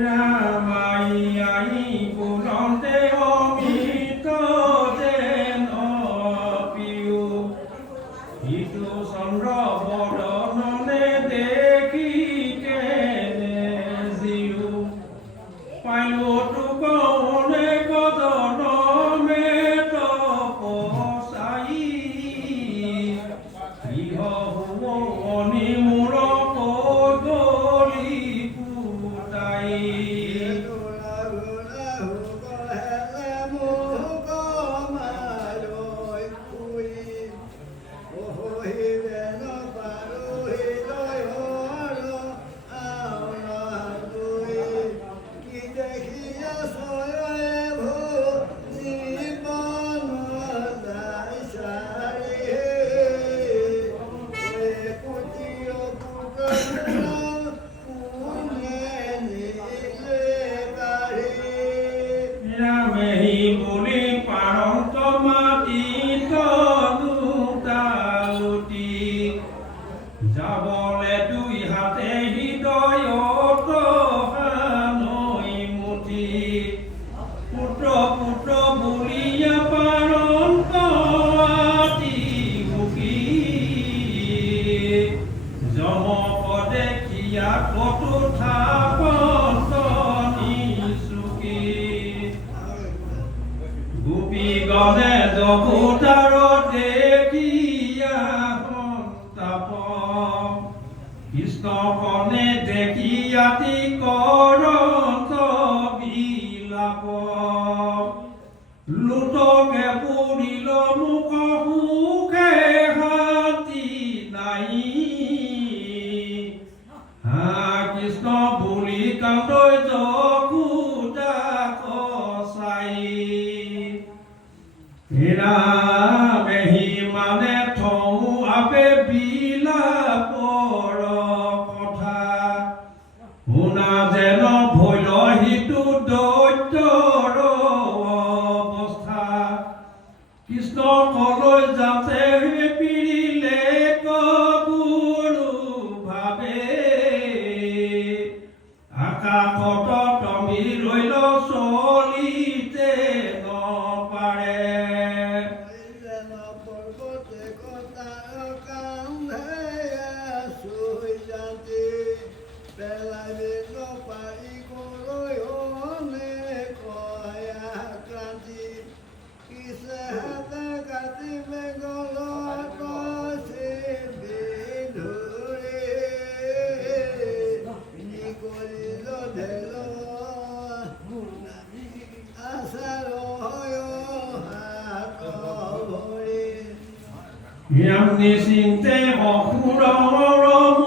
Ramai. যা বলে হৃদয় Hanoi মুঠি পুত্র পুত্র বলিয়া পারণ কাটি মুখি। জম পদে কিয়া কত থাপন সুখী। গোপী গণে জগতা out there. 愿你心在我苦扰。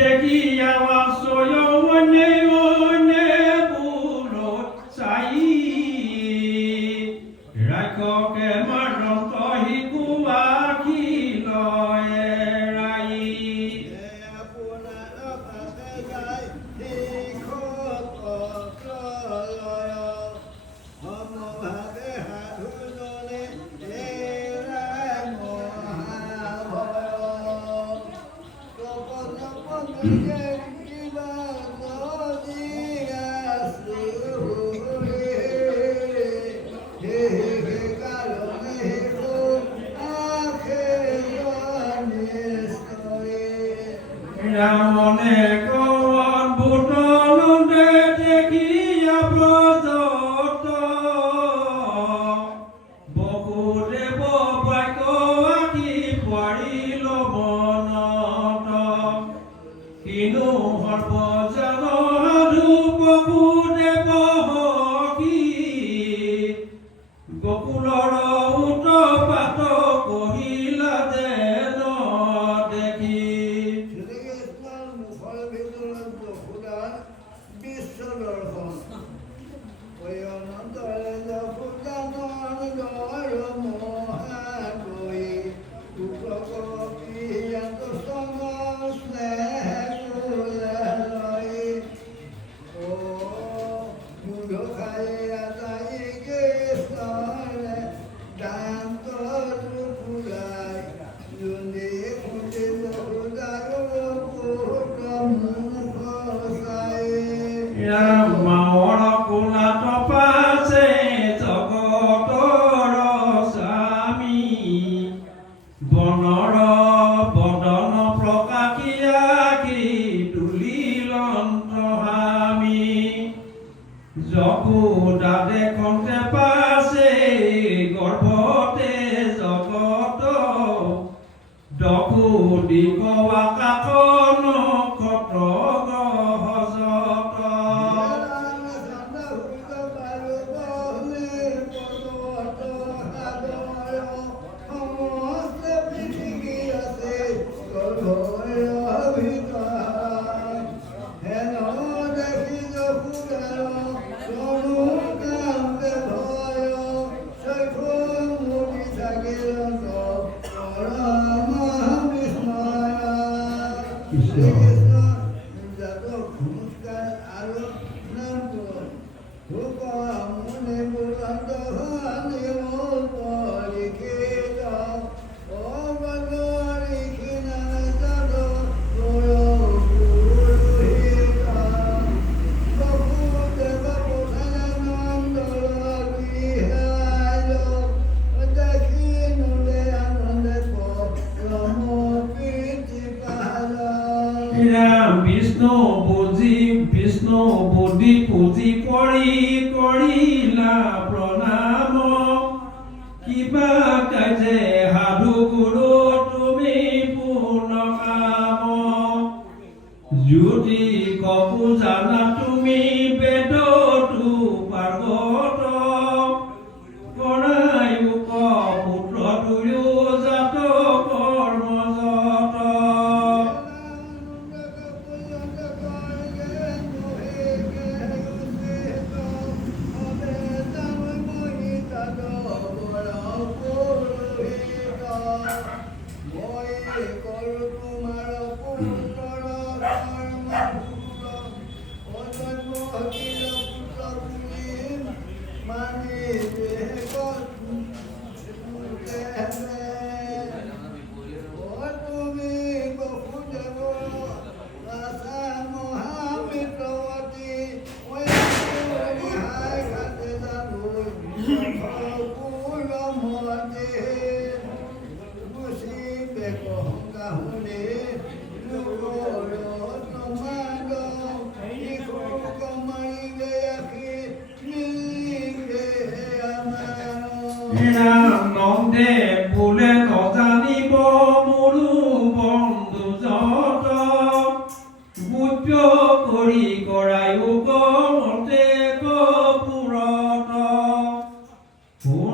Dekiya waso yo wane subir por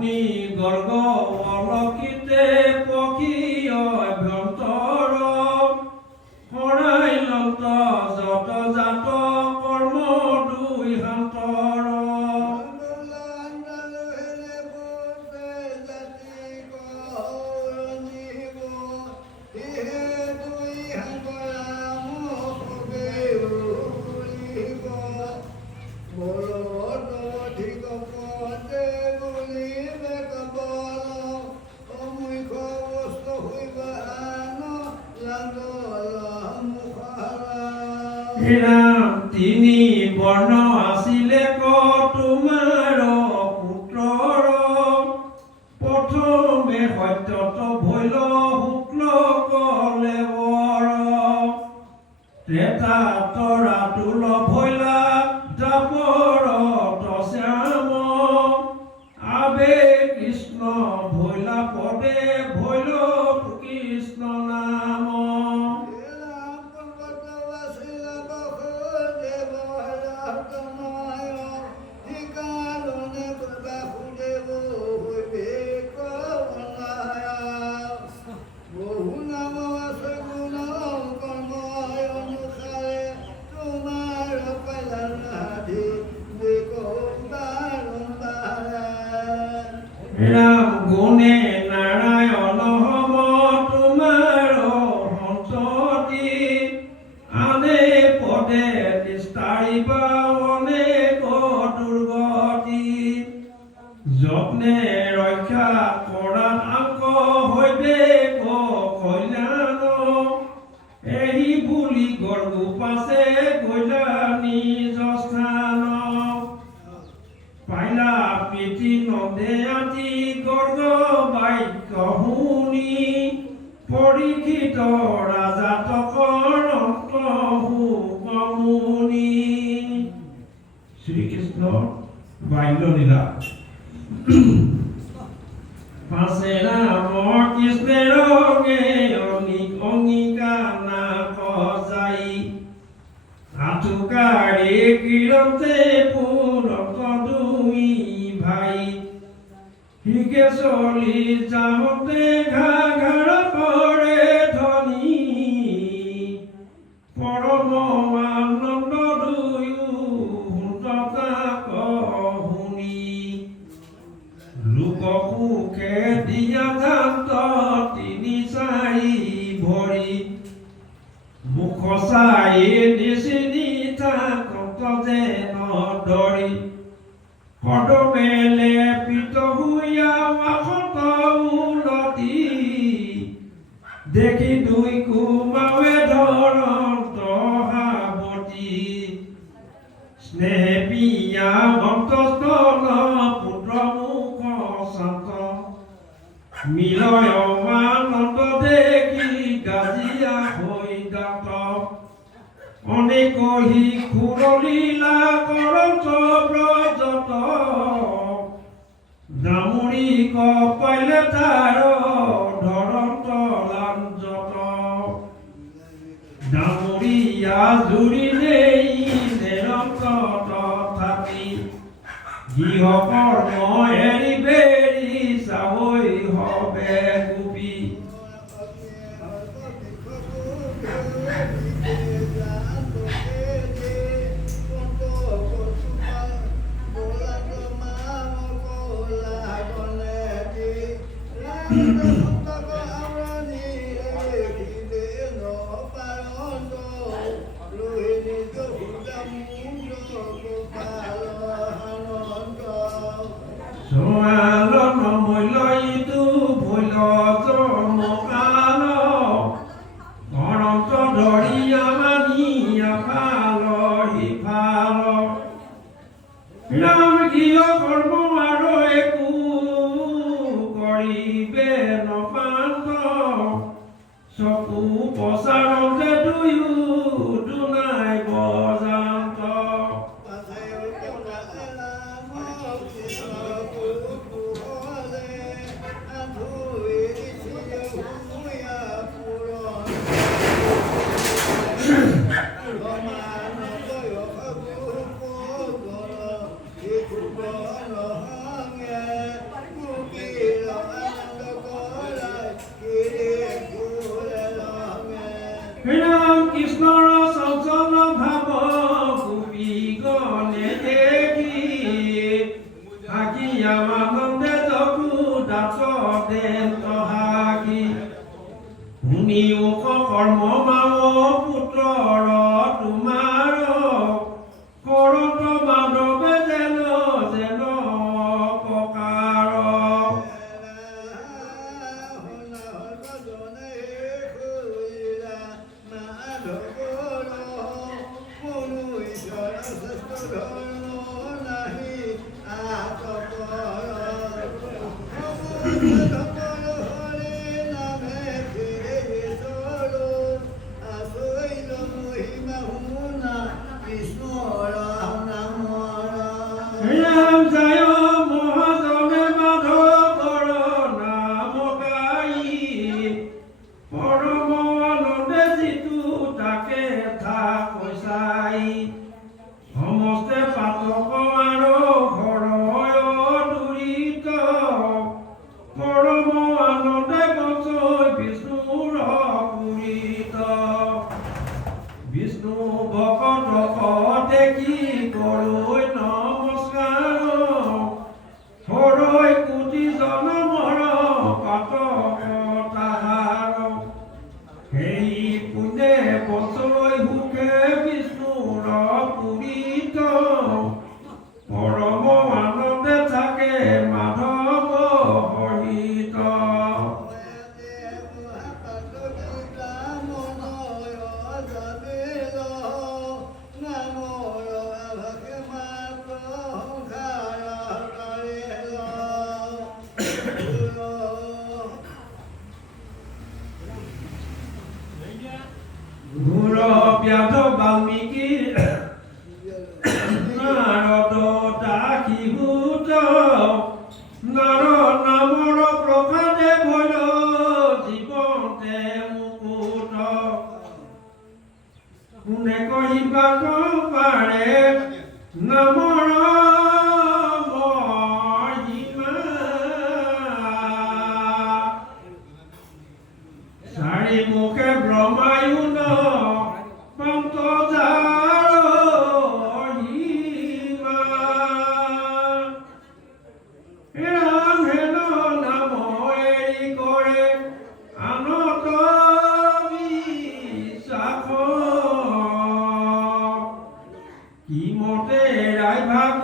কপুৰত শুনি হেরা তিনি বর্ণ আসিলে কর সুকারে কিরতে পুরক দুই ভাই। হিকে চলি যাওঁতে ঘা ঘাড় পড়ে দেখি দুই কুমাৱে ধৰ তহাৱতী স্নেহে পিয়া ভক্তস্থল পুত্ৰ মুখ চাত দেখি গাজিয়া হৈ গাত। অনেকহি খুৰলীলা কৰ্ৰজত দামুৰি কপাইলে পিয়া জুৰিলে নিৰন্ত তথাপি গৃহ কৰ্ম এৰিবে সময় লন মইলই তু Mom, no, বিশ্বাস কি মতে ৰাই ভাগুৰ